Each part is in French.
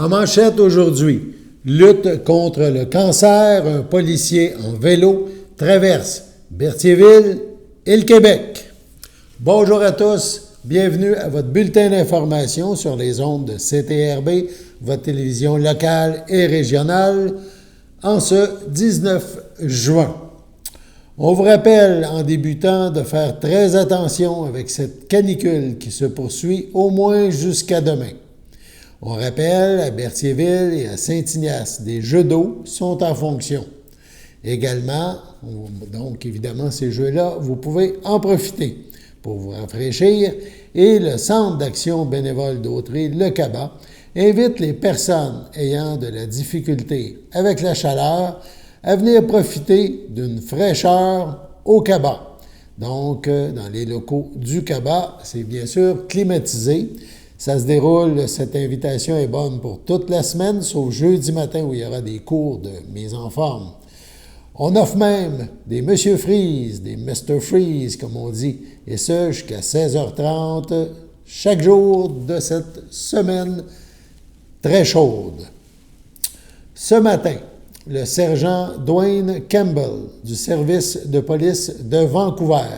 En manchette aujourd'hui, lutte contre le cancer, un policier en vélo traverse Berthierville et le Québec. Bonjour à tous, bienvenue à votre bulletin d'information sur les ondes de CTRB, votre télévision locale et régionale, en ce 19 juin. On vous rappelle en débutant de faire très attention avec cette canicule qui se poursuit au moins jusqu'à demain. On rappelle à Berthierville et à Saint-Ignace, des jeux d'eau sont en fonction. Également, donc évidemment ces jeux-là, vous pouvez en profiter pour vous rafraîchir et le Centre d'action bénévole d'Autrey, le CABA, invite les personnes ayant de la difficulté avec la chaleur à venir profiter d'une fraîcheur au CABA. Donc, dans les locaux du CABA, c'est bien sûr climatisé. Ça se déroule, cette invitation est bonne pour toute la semaine, sauf jeudi matin où il y aura des cours de mise en forme. On offre même des Monsieur Freeze, des Mr. Freeze, comme on dit, et ce jusqu'à 16h30 chaque jour de cette semaine très chaude. Ce matin, le sergent Dwayne Campbell du service de police de Vancouver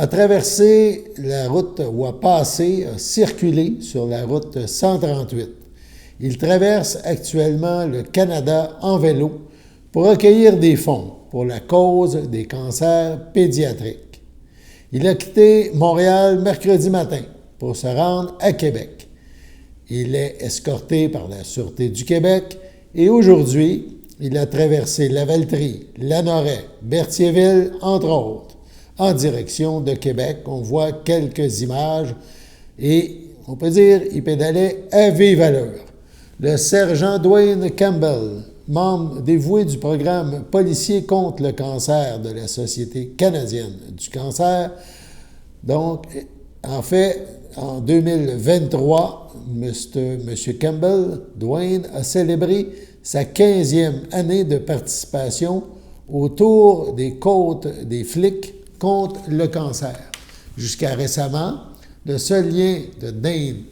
a traversé la route ou a circulé sur la route 138. Il traverse actuellement le Canada en vélo pour recueillir des fonds pour la cause des cancers pédiatriques. Il a quitté Montréal mercredi matin pour se rendre à Québec. Il est escorté par la Sûreté du Québec et aujourd'hui, il a traversé Lavaltrie, Lanoraie, Berthierville, entre autres, en direction de Québec. On voit quelques images et on peut dire qu'il pédalait à vive allure. Le sergent Dwayne Campbell, membre dévoué du programme policier contre le cancer de la Société canadienne du cancer, donc, en fait, en 2023, M. Campbell, Dwayne, a célébré sa 15e année de participation au Tour des côtes des flics contre le cancer. Jusqu'à récemment, le seul lien de Dane,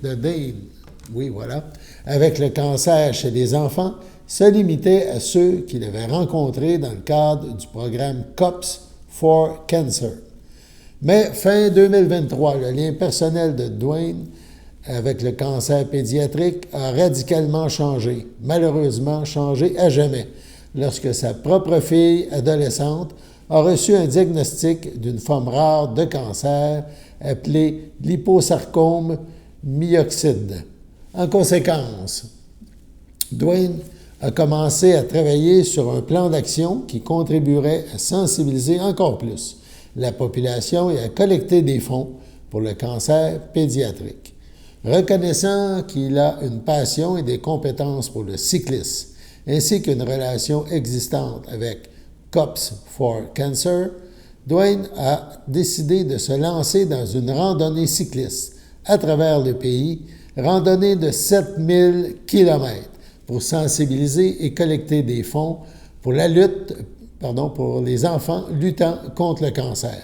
avec le cancer chez les enfants se limitait à ceux qu'il avait rencontrés dans le cadre du programme COPS for Cancer. Mais fin 2023, le lien personnel de Dwayne avec le cancer pédiatrique a radicalement changé, malheureusement changé à jamais, lorsque sa propre fille adolescente a reçu un diagnostic d'une forme rare de cancer appelée liposarcome myoxide. En conséquence, Dwayne a commencé à travailler sur un plan d'action qui contribuerait à sensibiliser encore plus la population et à collecter des fonds pour le cancer pédiatrique. Reconnaissant qu'il a une passion et des compétences pour le cyclisme, ainsi qu'une relation existante avec COPS for Cancer, Dwayne a décidé de se lancer dans une randonnée cycliste à travers le pays, randonnée de 7000 km pour sensibiliser et collecter des fonds pour pour les enfants luttant contre le cancer.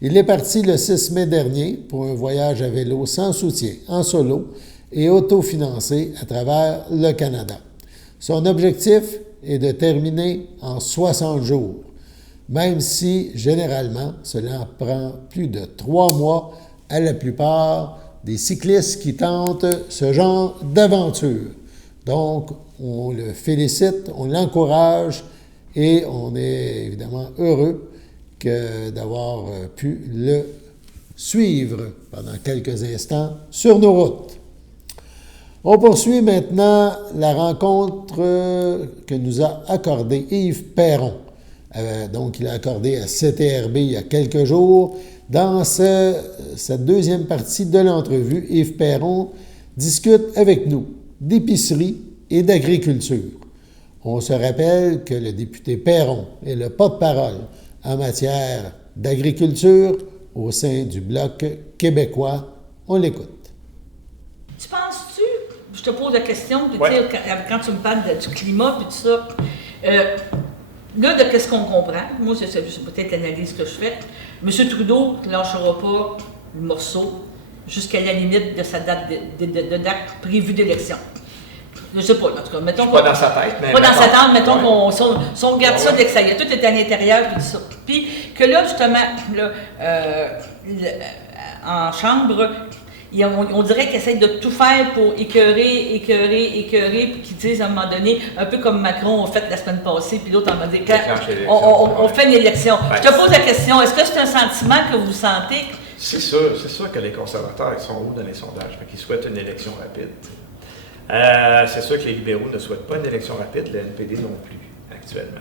Il est parti le 6 mai dernier pour un voyage à vélo sans soutien, en solo et autofinancé à travers le Canada. Son objectif est de terminer en 60 jours, même si, généralement, cela prend plus de 3 mois à la plupart des cyclistes qui tentent ce genre d'aventure. Donc, on le félicite, on l'encourage et on est évidemment heureux d'avoir pu le suivre pendant quelques instants sur nos routes. On poursuit maintenant la rencontre que nous a accordée Yves Perron. Donc, il a accordé à CTRB il y a quelques jours. Dans cette deuxième partie de l'entrevue, Yves Perron discute avec nous d'épicerie et d'agriculture. On se rappelle que le député Perron est le porte-parole en matière d'agriculture au sein du Bloc québécois. On l'écoute. Tu penses-tu, je te pose la question, de dire, quand tu me parles du climat et tout ça, là, de qu'est-ce qu'on comprend, moi, c'est peut-être l'analyse que je fais, M. Trudeau ne lâchera pas le morceau jusqu'à la limite de sa date prévue d'élection. Je ne sais pas, en tout cas, mettons. Pas dans sa tête, mais. Pas dans sa tête, mettons qu'on si on regarde ça dès que ça y est, tout est à l'intérieur, puis tout ça. Puis que là, justement, là, en chambre, on dirait qu'ils essayent de tout faire pour écœurer, puis qu'ils disent à un moment donné, un peu comme Macron a fait la semaine passée, puis l'autre en m'a dit, on fait une élection. Je te pose la question, est-ce que c'est un sentiment que vous sentez? C'est sûr que les conservateurs ils sont hauts dans les sondages, qu'ils souhaitent une élection rapide. C'est sûr que les libéraux ne souhaitent pas une élection rapide, le NPD non plus, actuellement.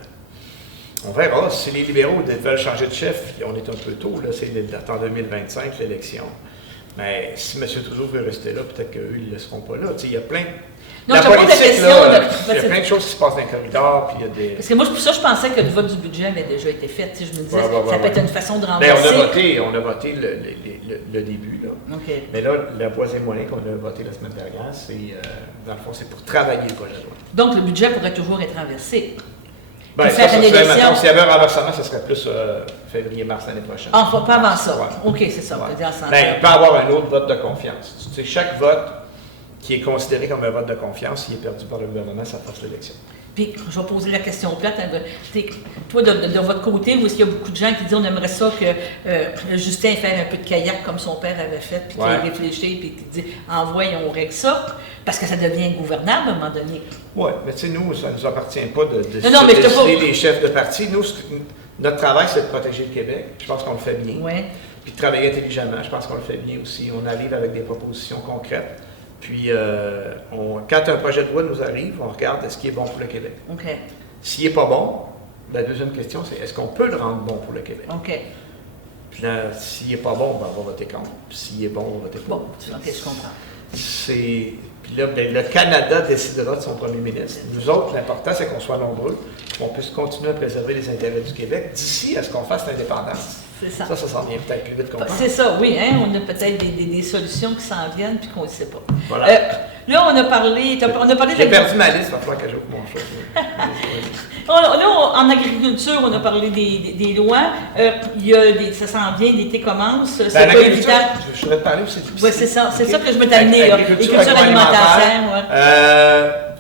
On verra. Si les libéraux veulent changer de chef, on est un peu tôt, là, c'est en 2025 l'élection. Mais si M. Trudeau veut rester là, peut-être qu'eux, ils ne le seront pas là. Il y a plein. Non, la politique, là, il y a plein de choses qui se passent dans les corridors. Puis il y a des... Parce que moi, pour ça, je pensais que le vote du budget avait déjà été fait. Je me disais, ça peut être une façon de renverser. On a voté le début. Là. Okay. Mais là, la voisin moyen qu'on a voté la semaine dernière, c'est, dans le fond, c'est pour travailler le projet de loi. Donc, le budget pourrait toujours être renversé. Bien, ça s'il y avait un renversement, ce serait plus février-mars l'année prochaine. Ah, pas avant ça. Ouais. OK, c'est ça. Ouais. Ben, il peut y avoir un autre vote de confiance. Tu sais, chaque vote qui est considéré comme un vote de confiance, s'il est perdu par le gouvernement, ça force l'élection. Puis, je vais poser la question plate. Toi, de votre côté, où est-ce qu'il y a beaucoup de gens qui disent on aimerait ça que Justin fasse un peu de kayak comme son père avait fait, puis qu'il réfléchit, puis qu'il dit envoyons, on règle ça, parce que ça devient gouvernable à un moment donné. Oui, mais tu sais, nous, ça ne nous appartient pas de décider les chefs de parti. Nous, notre travail, c'est de protéger le Québec. Je pense qu'on le fait bien. Ouais. Puis de travailler intelligemment, je pense qu'on le fait bien aussi. On arrive avec des propositions concrètes. Puis, quand un projet de loi nous arrive, on regarde est-ce qu'il est bon pour le Québec. OK. S'il n'est pas bon, la deuxième question, c'est est-ce qu'on peut le rendre bon pour le Québec? OK. Puis là, s'il n'est pas bon, on va voter contre. Puis s'il est bon, on va voter pour. Bon, OK, je comprends. Puis là, bien, le Canada décidera de son premier ministre. Nous autres, l'important, c'est qu'on soit nombreux, qu'on puisse continuer à préserver les intérêts du Québec d'ici à ce qu'on fasse l'indépendance. C'est ça. Ça s'en vient peut-être plus vite qu'on pense. C'est ça, oui. Hein? On a peut-être des solutions qui s'en viennent puis qu'on ne sait pas. Voilà. Là, on a parlé de... J'ai perdu ma liste, il va falloir que j'ouvre mon chose. Là, en agriculture, on a parlé des lois. Il y a ça s'en vient, l'été commence. C'est pas évident. Je voudrais te parler aussi. Oui, c'est ça. C'est ça que je me t'amener. L'agriculture alimentaire.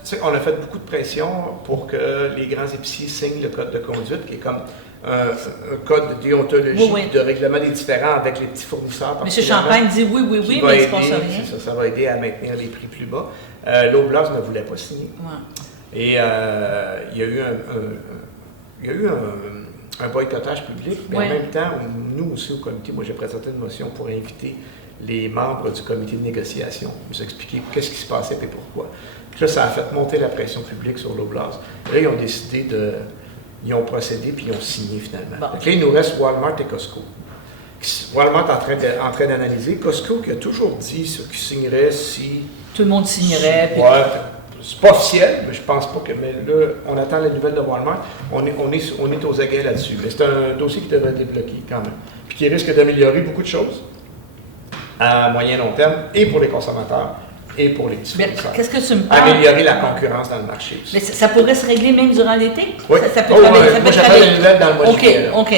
Tu sais, on a fait beaucoup de pression pour que les grands épiciers signent le code de conduite, qui est comme un code de déontologie, de règlement des différends avec les petits fournisseurs. M. Champagne dit oui, mais il ne se passe rien. Ça va aider à maintenir les prix plus bas. L'Oblast ne voulait pas signer. Ouais. Et il y a eu un boycottage public, mais en même temps, nous aussi au comité, moi j'ai présenté une motion pour inviter les membres du comité de négociation, nous expliquer qu'est-ce qui se passait et pourquoi. Puis là, ça a fait monter la pression publique sur l'Oblast. Là, ils ont décidé ils ont procédé puis ils ont signé finalement. Bon. Donc là, il nous reste Walmart et Costco. Walmart est en train d'analyser. Costco qui a toujours dit ce qu'il signerait si... Tout le monde signerait. Puis... Ouais, c'est pas officiel, mais je pense pas que... Mais là, on attend les nouvelles de Walmart. On est aux aguets là-dessus. Mais c'est un dossier qui devrait être débloqué quand même. Puis qui risque d'améliorer beaucoup de choses à moyen long terme et pour les consommateurs et pour les petits fournisseurs. Qu'est-ce que tu me parles? Améliorer la concurrence dans le marché aussi. Mais ça pourrait se régler même durant l'été? Oui. Ça peut moi, j'appelle les nouvelles dans le mois de juillet. OK.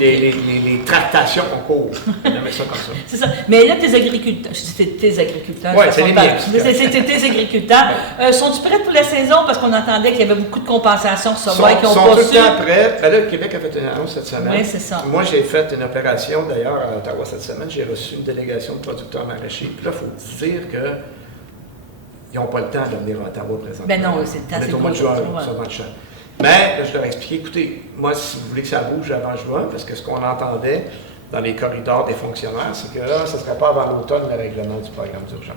Les tractations en cours. On met ça comme ça. C'est ça. Mais là, tes agriculteurs, je dis tes agriculteurs. Oui, c'est les miens. C'est tes agriculteurs. Sont-ils prêts pour la saison? Parce qu'on entendait qu'il y avait beaucoup de compensations sur ça qui ont sont pas tout su. le temps prêts. Ben là, le Québec a fait une annonce cette semaine. Oui, c'est ça. Moi, j'ai fait une opération, d'ailleurs, à Ottawa cette semaine. J'ai reçu une délégation de producteurs maraîchers. Puis là, il faut dire que ils n'ont pas le temps de venir à Ottawa présentement. Ben non, c'est le temps. On est au mois de juin, ça va de champ. Mais là, je leur ai expliqué, écoutez, moi, si vous voulez que ça bouge avant juin, parce que ce qu'on entendait dans les corridors des fonctionnaires, c'est que là, ce ne serait pas avant l'automne le règlement du programme d'urgence,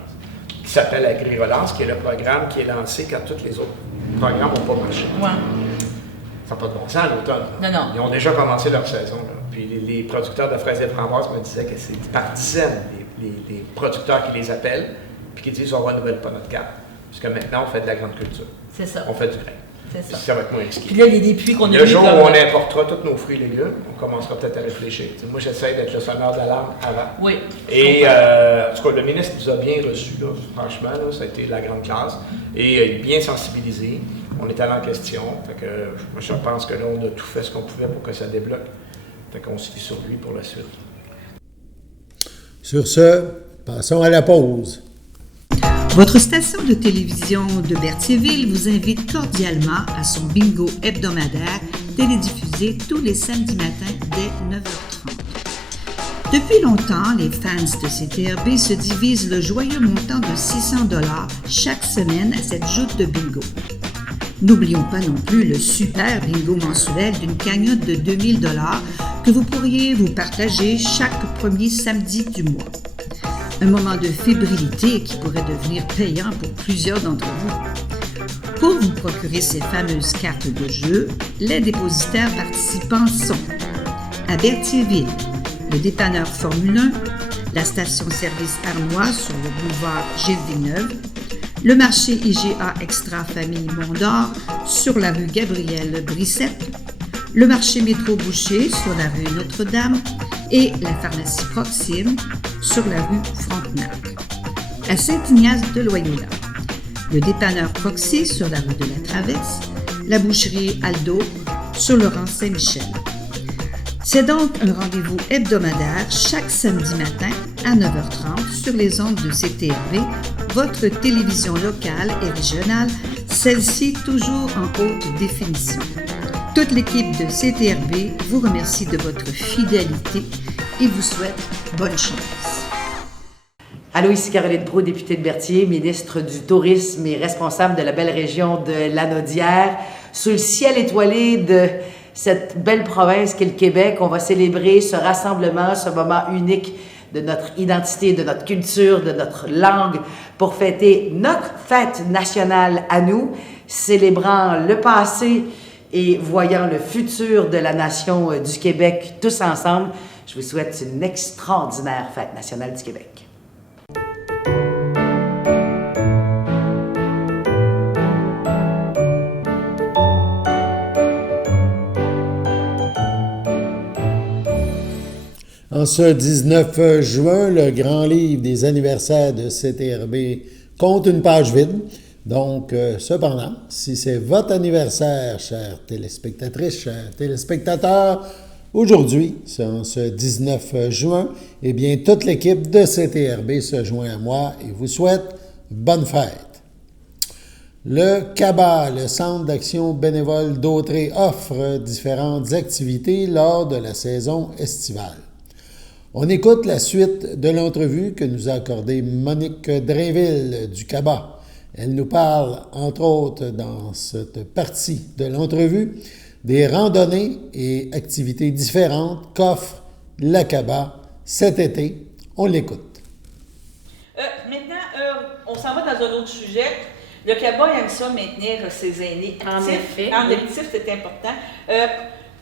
qui s'appelle Agri-Relance, qui est le programme qui est lancé quand tous les autres programmes n'ont pas marché. Ouais. Ça n'a pas de bon sens à l'automne. Non. Ils ont déjà commencé leur saison. Là. Puis les producteurs de fraises et de framboises me disaient que c'est par dizaines les producteurs qui les appellent puis qui disent on renouvelle pas notre carte. Parce que maintenant, on fait de la grande culture. C'est ça. On fait du grain. C'est ça. Ça va être moins risqué. Puis là, les puits qu'on a le jour où on importera tous nos fruits et légumes, on commencera peut-être à réfléchir. T'sais, moi, j'essaie d'être le sonneur d'alarme avant. Oui. Et en tout cas, le ministre nous a bien reçus, là, franchement. Là, ça a été la grande classe. Et bien sensibilisé. On est allé en question. Fait que, moi, je pense que là, on a tout fait ce qu'on pouvait pour que ça débloque. Fait qu'on se fie sur lui pour la suite. Sur ce, passons à la pause. Votre station de télévision de Berthierville vous invite cordialement à son bingo hebdomadaire télédiffusé tous les samedis matins dès 9h30. Depuis longtemps, les fans de CTRB se divisent le joyeux montant de 600 $ chaque semaine à cette joute de bingo. N'oublions pas non plus le super bingo mensuel d'une cagnotte de 2000 $ que vous pourriez vous partager chaque premier samedi du mois. Un moment de fébrilité qui pourrait devenir payant pour plusieurs d'entre vous. Pour vous procurer ces fameuses cartes de jeu, les dépositaires participants sont à Berthierville, le dépanneur Formule 1, la station-service Armois sur le boulevard Gilles Villeneuve, le marché IGA Extra Famille Mont-d'Or sur la rue Gabrielle Brissette, le marché Métro Boucher sur la rue Notre-Dame et la pharmacie Proxime sur la rue Frontenac. À Saint-Ignace de Loyola, le dépanneur Proxy sur la rue de la Traverse, la boucherie Aldo sur le rang Saint-Michel. C'est donc un rendez-vous hebdomadaire chaque samedi matin à 9h30 sur les ondes de CTRB, votre télévision locale et régionale, celle-ci toujours en haute définition. Toute l'équipe de CTRB vous remercie de votre fidélité et vous souhaite bonne chance. Allô, ici Caroline Proulx, députée de Berthier, ministre du Tourisme et responsable de la belle région de Lanaudière. Sous le ciel étoilé de cette belle province qu'est le Québec, on va célébrer ce rassemblement, ce moment unique de notre identité, de notre culture, de notre langue, pour fêter notre fête nationale à nous, célébrant le passé et voyant le futur de la nation du Québec tous ensemble. Je vous souhaite une extraordinaire fête nationale du Québec. En ce 19 juin, le grand livre des anniversaires de CTRB compte une page vide. Donc, cependant, si c'est votre anniversaire, chères téléspectatrices, chers téléspectateurs, aujourd'hui, en ce 19 juin, eh bien, toute l'équipe de CTRB se joint à moi et vous souhaite bonne fête. Le CABA, le Centre d'action bénévole d'Autrey, offre différentes activités lors de la saison estivale. On écoute la suite de l'entrevue que nous a accordée Monique Drainville du CABA. Elle nous parle, entre autres, dans cette partie de l'entrevue, des randonnées et activités différentes qu'offre la CABA cet été. On l'écoute. Maintenant, on s'en va dans un autre sujet. Le CABA aime ça maintenir ses aînés actifs. En effet. En actif, c'est important.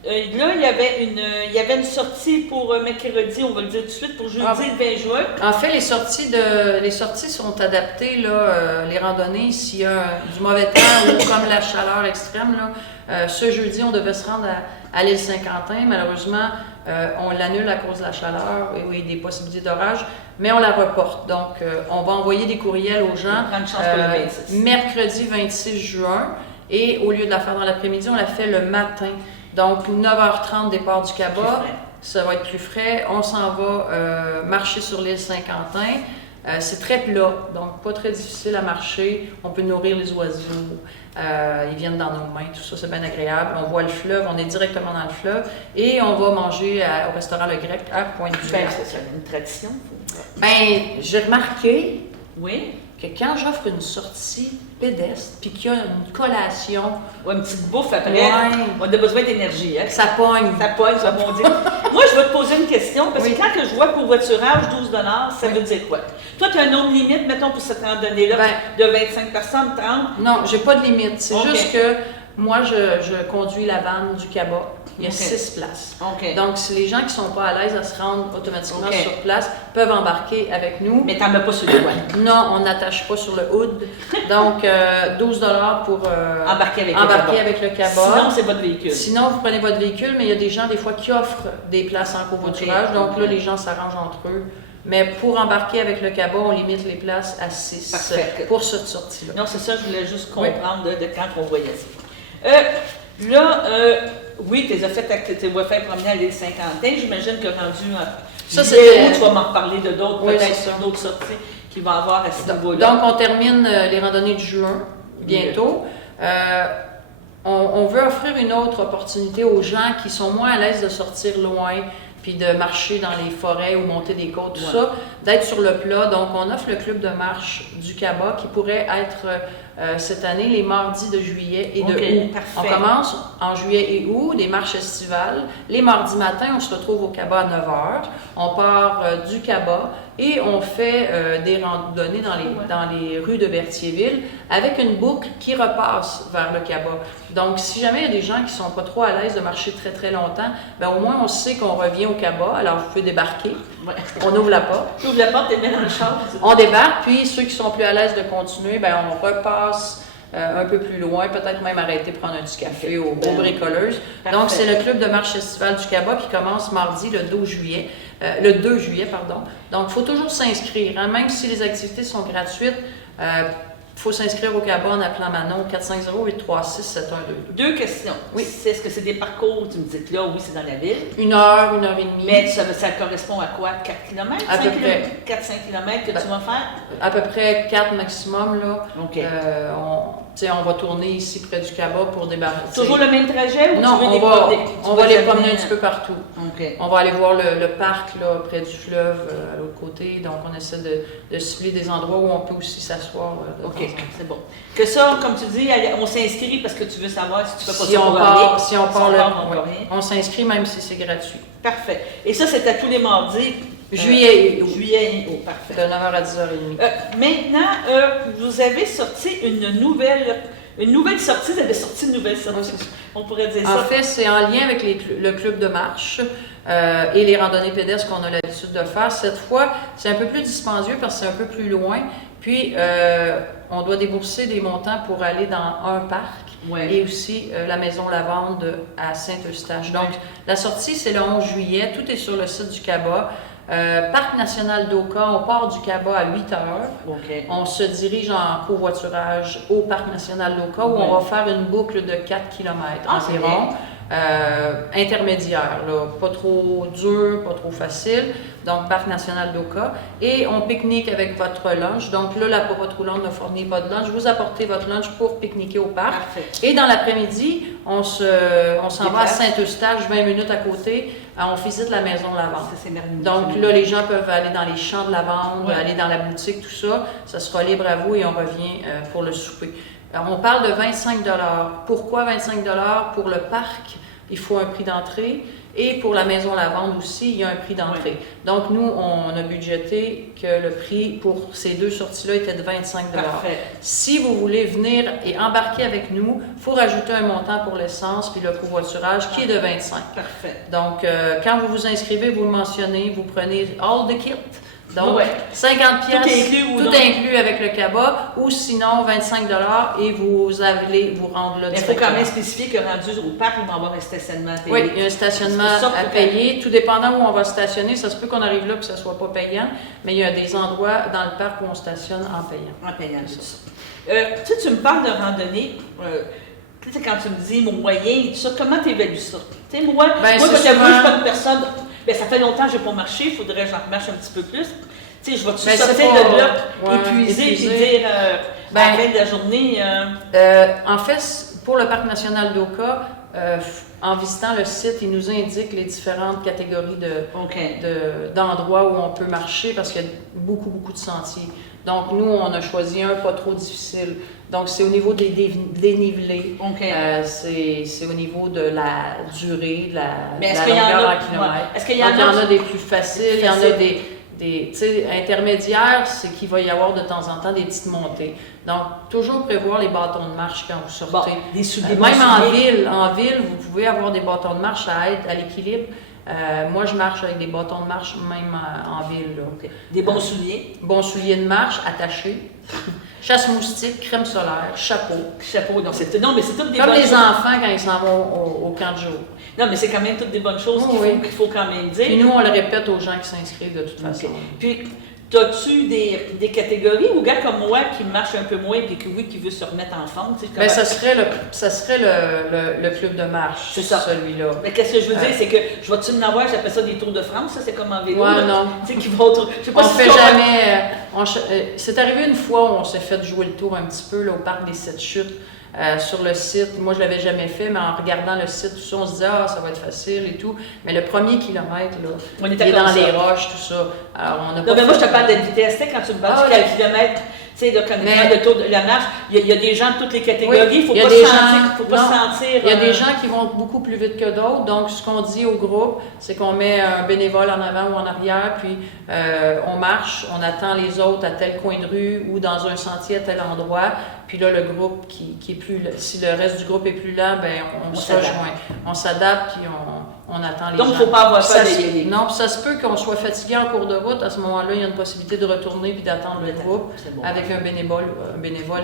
Là, il y avait une sortie pour mercredi, on va le dire tout de suite, pour jeudi le 20 juin. En fait, les sorties sont adaptées, là, les randonnées, s'il y a du mauvais temps ou comme la chaleur extrême. Là, ce jeudi, on devait se rendre à l'île Saint-Quentin. Malheureusement, on l'annule à cause de la chaleur et des possibilités d'orage, mais on la reporte. Donc, on va envoyer des courriels aux gens mercredi 26 juin et au lieu de la faire dans l'après-midi, on la fait le matin. Donc, 9h30 départ du CABA, ça va être plus frais. On s'en va marcher sur l'île Saint-Quentin. C'est très plat, donc pas très difficile à marcher. On peut nourrir les oiseaux, ils viennent dans nos mains, tout ça, c'est bien agréable. On voit le fleuve, on est directement dans le fleuve. Et on va manger au restaurant Le Grec à Pointe-du-Lac. C'est une tradition. J'ai remarqué que quand j'offre une sortie pédestre, puis qu'il y a une collation... Ou une petite bouffe après, on a besoin d'énergie. Hein? Ça pogne. Ça pogne, ça va dire. Moi, je vais te poser une question, parce que quand je vois covoiturage 12 $, ça veut dire quoi? Toi, tu as un nombre limite, mettons, pour cette randonnée-là, de 25 personnes, 30? Non, j'ai pas de limite. C'est juste que moi, je conduis la vanne du CABA. Il y a 6 places. Donc, si les gens qui ne sont pas à l'aise à se rendre automatiquement sur place peuvent embarquer avec nous. Mais tu n'en mets pas sur le toit? Non, on n'attache pas sur le hood. Donc, 12 $ pour embarquer avec le CABA. Sinon, c'est votre véhicule. Sinon, vous prenez votre véhicule, mais il y a des gens, des fois, qui offrent des places en covoiturage. Donc là, les gens s'arrangent entre eux. Mais pour embarquer avec le CABA, on limite les places à 6 pour cette sortie-là. Non, c'est ça, je voulais juste comprendre de quand on voyait ça. Oui, tu les as fait promener à l'île Saint-Quentin. J'imagine que rendu tu vas m'en reparler de d'autres, peut-être d'autres sorties qu'il va y avoir à ce niveau-là. Donc, on termine les randonnées de juin bientôt. On veut offrir une autre opportunité aux gens qui sont moins à l'aise de sortir loin, puis de marcher dans les forêts ou monter des côtes, tout ça, d'être sur le plat. Donc, on offre le club de marche du Cabas qui pourrait être cette année les mardis de juillet et de août. Parfait. On commence en juillet et août, des marches estivales. Les mardis matins, on se retrouve au Cabas à 9h. On part du Cabas et on fait des randonnées dans les rues de Berthierville avec une boucle qui repasse vers le Cabas. Donc, si jamais il y a des gens qui ne sont pas trop à l'aise de marcher très, très longtemps, bien, au moins, on sait qu'on revient au Cabas. Alors, vous pouvez débarquer. Ouais. On ouvre la porte. Tu ouvres la porte et mets dans le char. On débarque, puis ceux qui sont plus à l'aise de continuer, bien, on repasse un peu plus loin, peut-être même arrêter prendre un petit café aux bricoleuses. Parfait. Donc, c'est le club de marche estivale du Cabas qui commence mardi, le 2 juillet. Donc, il faut toujours s'inscrire, hein, même si les activités sont gratuites. Il faut s'inscrire au Cabas en appelant Manon au 450-836-7122. Deux questions. Oui. Est-ce que c'est des parcours, tu me dis que là, oui, c'est dans la ville. 1 heure, 1 heure et demie. Mais ça correspond à quoi? 4 km? À peu près. 4-5 km que tu vas faire? À peu près 4 maximum, là. OK. On va tourner ici près du Cabas pour débarquer. Toujours le même trajet ou Non, tu veux on va les promener un petit peu partout. OK. On va aller voir le parc là, près du fleuve à l'autre côté. Donc, on essaie de cibler des endroits où on peut aussi s'asseoir. OK, c'est bon. Que ça, comme tu dis, on s'inscrit parce que tu veux savoir si tu peux pas Si on part, on on s'inscrit même si c'est gratuit. Parfait. Et ça, c'est à tous les mardis. Juillet et août. Juillet et août, parfait. De 9h à 10h30. Maintenant, vous avez sorti une nouvelle sortie. Vous avez sorti une nouvelle sortie. On pourrait dire ça. En fait, c'est en lien avec le club de marche et les randonnées pédestres qu'on a l'habitude de faire. Cette fois, c'est un peu plus dispendieux parce que c'est un peu plus loin. Puis, on doit débourser des montants pour aller dans un parc et aussi la Maison Lavande à Saint-Eustache. Donc, la sortie, c'est le 11 juillet. Tout est sur le site du Cabas. Parc national d'Oka, on part du Cabas à 8 heures. Okay. On se dirige en covoiturage au Parc national d'Oka où on va faire une boucle de 4 km environ. Intermédiaire, là, pas trop dur, pas trop facile. Donc, Parc national d'Oka. Et on pique-nique avec votre lunch. Donc là, la Popote roulante ne fournit pas de lunch. Vous apportez votre lunch pour pique-niquer au parc. Parfait. Et dans l'après-midi, on s'en va à Saint-Eustache, 20 minutes à côté. On visite la Maison Lavande. Donc là, les gens peuvent aller dans les champs de lavande, aller dans la boutique, tout ça. Ça sera libre à vous et on revient pour le souper. Alors, on parle de 25 $. Pourquoi 25 $? Pour le parc, il faut un prix d'entrée. Et pour la Maison Lavande aussi, il y a un prix d'entrée. Donc, nous, on a budgété que le prix pour ces deux sorties-là était de 25 $. Parfait. Si vous voulez venir et embarquer avec nous, il faut rajouter un montant pour l'essence puis le covoiturage qui est de 25 $. Parfait. Donc, quand vous vous inscrivez, vous le mentionnez, vous prenez all the kit. Donc, 50 pièces, tout inclus avec le Cabas, ou sinon 25 $ et vous allez vous rendre là. Mais il faut quand même spécifier que rendu au parc, il va y avoir un stationnement à payer. Oui, il y a un stationnement à payer. Tout dépendant où on va stationner, ça se peut qu'on arrive là et que ça ne soit pas payant, mais il y a des endroits dans le parc où on stationne en payant. En payant, c'est ça. Tu me parles de randonnée. Tu sais, quand tu me dis mon moyen, tout ça, comment tu évalues ça? Tu sais, moi, quand je suis pas une personne. Bien, ça fait longtemps que je n'ai pas marché, il faudrait que j'en marche un petit peu plus. Tu sais, je vais-tu sortir de là, épuiser, puis dire à la fin de la journée. En fait, pour le Parc national d'Oka, en visitant le site, il nous indique les différentes catégories d'endroits où on peut marcher parce qu'il y a beaucoup, beaucoup de sentiers. Donc, nous, on a choisi un pas trop difficile. Donc, c'est au niveau des dénivelés. C'est au niveau de la durée, de la longueur en kilomètres. Est-ce qu'il y en a des plus faciles, il y en a des intermédiaires, c'est qu'il va y avoir de temps en temps des petites montées. Donc, toujours prévoir les bâtons de marche quand vous sortez. Même en ville, vous pouvez avoir des bâtons de marche, ça aide à l'équilibre. Moi, je marche avec des bâtons de marche, même en ville. Là. Des bons souliers? Bons souliers de marche, attachés. Chasse-moustique, crème solaire, chapeau. Non, mais c'est toutes des bonnes choses. Comme les enfants quand ils s'en vont au camp de jour. Non, mais c'est quand même toutes des bonnes choses qu'il faut quand même dire. Puis nous, on le répète aux gens qui s'inscrivent de toute façon. Puis, as-tu des catégories ou gars comme moi qui marche un peu moins et qui veut se remettre en forme? Bien, ça serait le club de marche, c'est ça. Celui-là. Mais qu'est-ce que je veux dire, c'est que je vais-tu en avoir, j'appelle ça des Tours de France, ça c'est comme en vélo. Ouais, non. Tu sais, qui vont... On fait jamais... c'est arrivé une fois où on s'est fait jouer le tour un petit peu là, au parc des 7 chutes. Sur le site, moi je l'avais jamais fait, mais en regardant le site, tout ça, on se disait ça va être facile et tout. Mais le premier kilomètre, là, il est dans les roches, tout ça. Alors, on a pas mais moi je te parle de vitesse, quand tu me parles du kilomètre, tu sais, quand le tour de la marche, il y a des gens de toutes les catégories, il ne faut pas se sentir. Il y a des gens qui vont beaucoup plus vite que d'autres, donc ce qu'on dit au groupe, c'est qu'on met un bénévole en avant ou en arrière, puis on marche, on attend les autres à tel coin de rue ou dans un sentier à tel endroit. Puis là, le groupe qui est plus... Si le reste du groupe est plus lent, ben on se rejoint. On s'adapte, puis on attend les gens. Donc, il ne faut pas avoir peur d'y aller. Non, puis ça se peut qu'on soit fatigué en cours de route. À ce moment-là, il y a une possibilité de retourner puis d'attendre le groupe avec un bénévole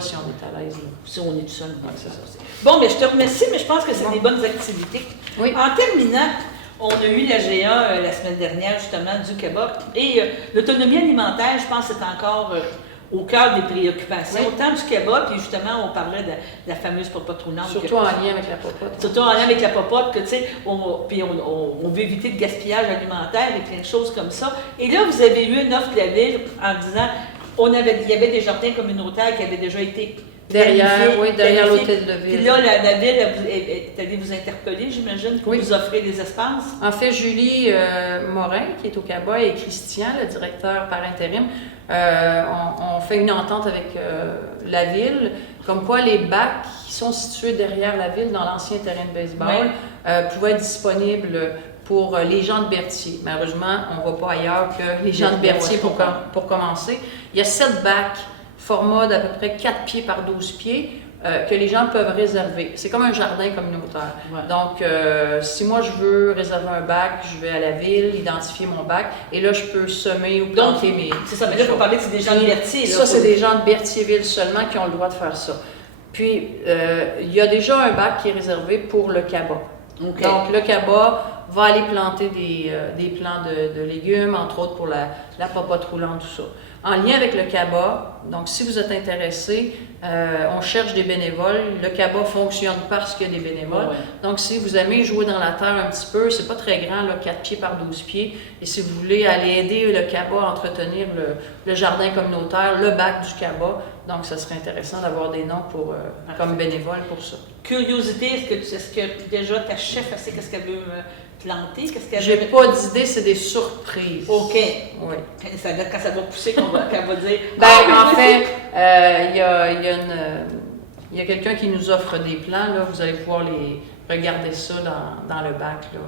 si on est à l'aise. Si on est tout seul. C'est ça. Bon, mais je te remercie, mais je pense que c'est des bonnes activités. Oui. En terminant, on a eu la GA la semaine dernière, justement, du Québec. Et l'autonomie alimentaire, je pense que c'est encore... au cœur des préoccupations, autant du Québec, puis justement, on parlait de la fameuse popote roulante. Surtout en lien avec la popote. Surtout en lien avec la popote, que tu sais, on veut éviter de gaspillage alimentaire et plein de choses comme ça. Et là, vous avez eu une offre de la Ville en disant, il y avait des jardins communautaires qui avaient déjà été derrière l'hôtel de Ville. Puis là, la Ville est allée vous interpeller, j'imagine, pour vous offrir des espaces. En fait, Julie Morin, qui est au CABA, et Christian, le directeur par intérim, on fait une entente avec la Ville, comme quoi les bacs qui sont situés derrière la Ville, dans l'ancien terrain de baseball, pouvaient être disponibles pour les gens de Berthier. Malheureusement, on ne va pas ailleurs que les gens de Berthier pour commencer. Il y a 7 bacs, format d'à peu près 4 pieds par 12 pieds, que les gens peuvent réserver. C'est comme un jardin communautaire. Ouais. Donc, si moi je veux réserver un bac, je vais à la Ville, identifier mon bac, et là je peux semer ou planter mes... C'est ça, mais là il faut parler que c'est des gens de Berthier. Ça, c'est des gens de Berthierville seulement qui ont le droit de faire ça. Puis, il y a déjà un bac qui est réservé pour le CABA. Okay. Donc, le CABA va aller planter des plants de légumes, entre autres pour la popote roulante, tout ça. En lien avec le CABA, donc si vous êtes intéressé, on cherche des bénévoles. Le CABA fonctionne parce qu'il y a des bénévoles. Donc si vous aimez jouer dans la terre un petit peu, c'est pas très grand, là, 4 pieds par 12 pieds. Et si vous voulez aller aider le CABA à entretenir le jardin communautaire, le bac du CABA, donc ça serait intéressant d'avoir des noms comme bénévoles pour ça. Curiosité, est-ce que déjà ta chef, elle sait qu'est-ce qu'elle veut planter? J'ai pas d'idée, c'est des surprises. OK. Oui. Quand ça va pousser, qu'elle va dire... en fait, il y a quelqu'un qui nous offre des plans, là, vous allez pouvoir regarder ça dans le bac là,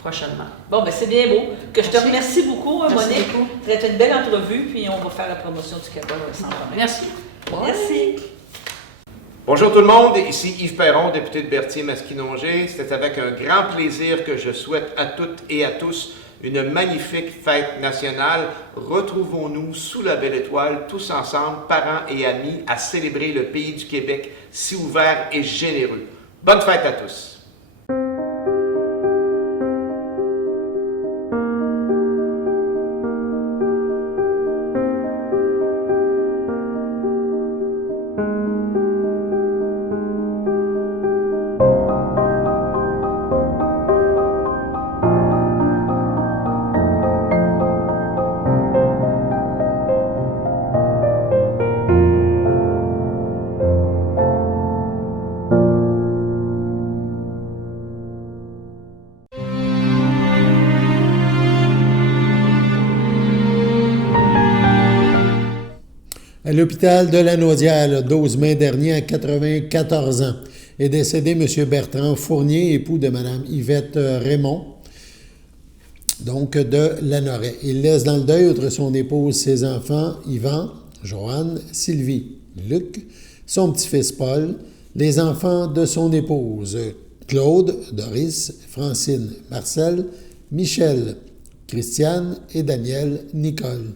prochainement. Bon, c'est bien beau. Je te remercie beaucoup, Monique. Ça a été une belle entrevue, puis on va faire la promotion du CABA sans problème. Merci. Merci. Bonjour tout le monde, ici Yves Perron, député de Berthier-Masquinongé. C'est avec un grand plaisir que je souhaite à toutes et à tous une magnifique fête nationale. Retrouvons-nous sous la belle étoile, tous ensemble, parents et amis, à célébrer le pays du Québec si ouvert et généreux. Bonne fête à tous! À l'hôpital de Lanaudière, le 12 mai dernier, à 94 ans, est décédé M. Bertrand Fournier, époux de Mme Yvette Raymond, donc de Lanoret. Il laisse dans le deuil, outre son épouse, ses enfants, Yvan, Joanne, Sylvie, Luc, son petit-fils Paul, les enfants de son épouse, Claude, Doris, Francine, Marcel, Michel, Christiane et Daniel, Nicole.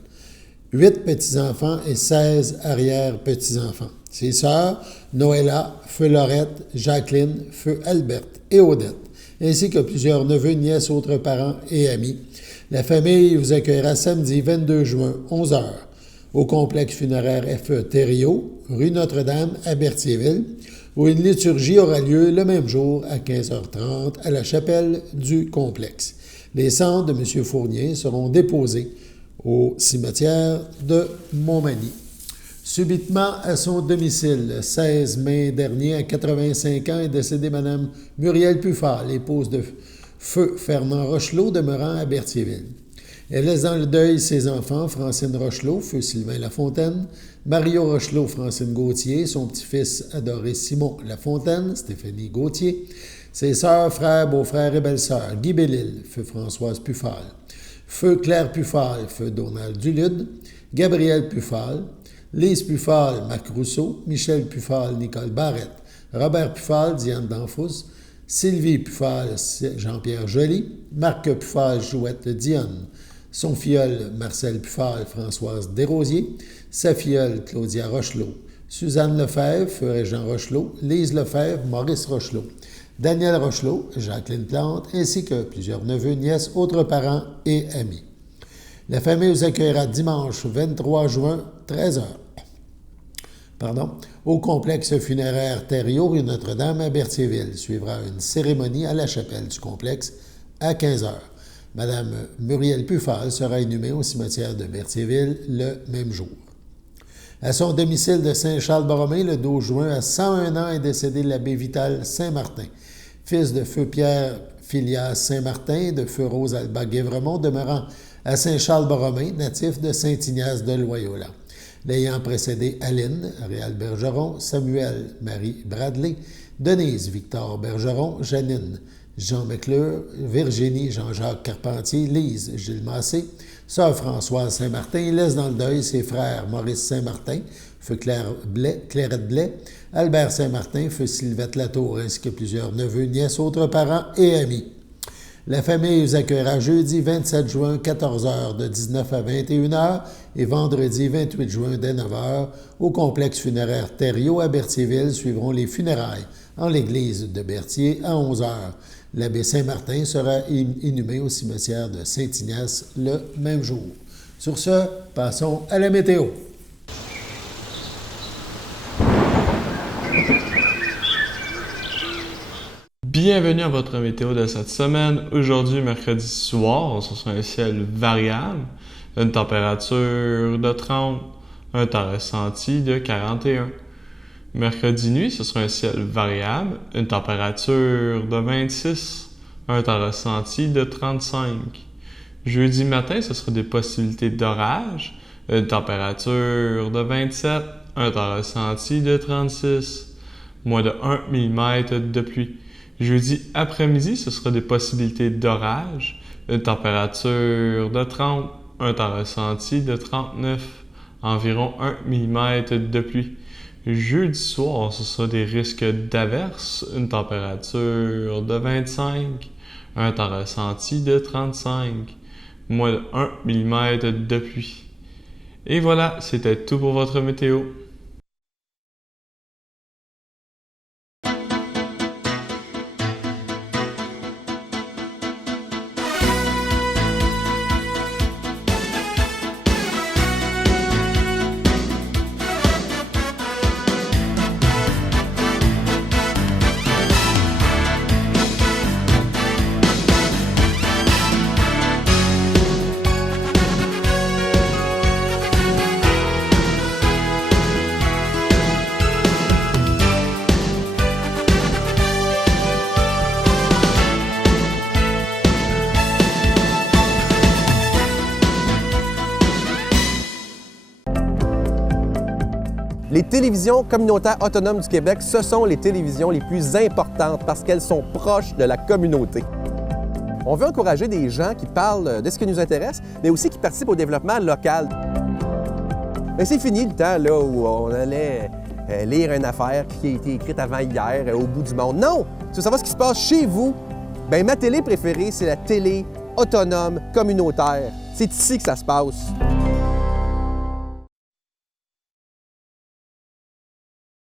8 petits-enfants et 16 arrière-petits-enfants. Ses sœurs, Noëlla, Feu Laurette, Jacqueline, Feu Alberte et Odette, ainsi que plusieurs neveux, nièces, autres parents et amis. La famille vous accueillera samedi 22 juin, 11h, au complexe funéraire F. Thériault, rue Notre-Dame à Berthierville, où une liturgie aura lieu le même jour à 15h30 à la chapelle du complexe. Les cendres de M. Fournier seront déposées au cimetière de Montmagny. Subitement, à son domicile, le 16 mai dernier, à 85 ans, est décédée Mme Muriel Puffal, épouse de feu Fernand Rochelot, demeurant à Berthierville. Elle laisse dans le deuil ses enfants, Francine Rochelot, feu Sylvain Lafontaine, Mario Rochelot, Francine Gauthier, son petit-fils adoré Simon Lafontaine, Stéphanie Gauthier, ses sœurs, frères, beaux-frères et belles-sœurs, Guy Bellil, feu Françoise Puffal, feu Claire Puffal, feu Donald Dulude, Gabriel Puffal, Lise Puffal, Marc Rousseau, Michel Puffal, Nicole Barrette, Robert Puffal, Diane Danfous, Sylvie Puffal, Jean-Pierre Joly, Marc Puffal, Jouette Dionne, son filleul Marcel Puffal, Françoise Desrosiers, sa filleule Claudia Rochelot, Suzanne Lefebvre, feu Régent Rochelot, Lise Lefebvre, Maurice Rochelot, Daniel Rochelot, Jacqueline Plante, ainsi que plusieurs neveux, nièces, autres parents et amis. La famille vous accueillera dimanche 23 juin, 13h. Au complexe funéraire Thériault, rue Notre-Dame à Berthierville. Suivra une cérémonie à la chapelle du complexe à 15h. Madame Muriel Puffal sera inhumée au cimetière de Berthierville le même jour. À son domicile de Saint-Charles-Borromée, le 12 juin, à 101 ans, est décédé l'abbé Vital Saint-Martin, fils de feu Pierre Filias Saint-Martin, de feu Rose Alba Guévremont, demeurant à Saint-Charles-Borromée, natif de Saint-Ignace de Loyola. L'ayant précédé Aline, Réal Bergeron, Samuel, Marie Bradley, Denise, Victor Bergeron, Janine, Jean McClure, Virginie, Jean-Jacques Carpentier, Lise, Gilles Massé, sœur Françoise Saint-Martin, laisse dans le deuil ses frères Maurice Saint-Martin, feu Clairette Blais, Albert Saint-Martin, feu Sylvette Latour, ainsi que plusieurs neveux, nièces, autres parents et amis. La famille vous accueillera jeudi 27 juin, 14h, de 19 à 21h, et vendredi 28 juin, dès 9h, au complexe funéraire Thériault à Berthierville, suivront les funérailles en l'église de Berthier à 11h. L'abbé Saint-Martin sera inhumé au cimetière de Saint-Ignace le même jour. Sur ce, passons à la météo. Bienvenue à votre météo de cette semaine. Aujourd'hui, mercredi soir, ce sera un ciel variable, une température de 30, un temps ressenti de 41. Mercredi nuit, ce sera un ciel variable, une température de 26, un temps ressenti de 35. Jeudi matin, ce sera des possibilités d'orage, une température de 27, un temps ressenti de 36, moins de 1 mm de pluie. Jeudi après-midi, ce sera des possibilités d'orage, une température de 30, un temps ressenti de 39, environ 1 mm de pluie. Jeudi soir, ce sera des risques d'averses, une température de 25, un temps ressenti de 35, moins de 1 mm de pluie. Et voilà, c'était tout pour votre météo. Les télévisions communautaires autonomes du Québec, ce sont les télévisions les plus importantes parce qu'elles sont proches de la communauté. On veut encourager des gens qui parlent de ce qui nous intéresse, mais aussi qui participent au développement local. Mais c'est fini le temps là, où on allait lire une affaire qui a été écrite avant hier au bout du monde. Non! Tu veux savoir ce qui se passe chez vous? Bien, ma télé préférée, c'est la télé autonome communautaire. C'est ici que ça se passe.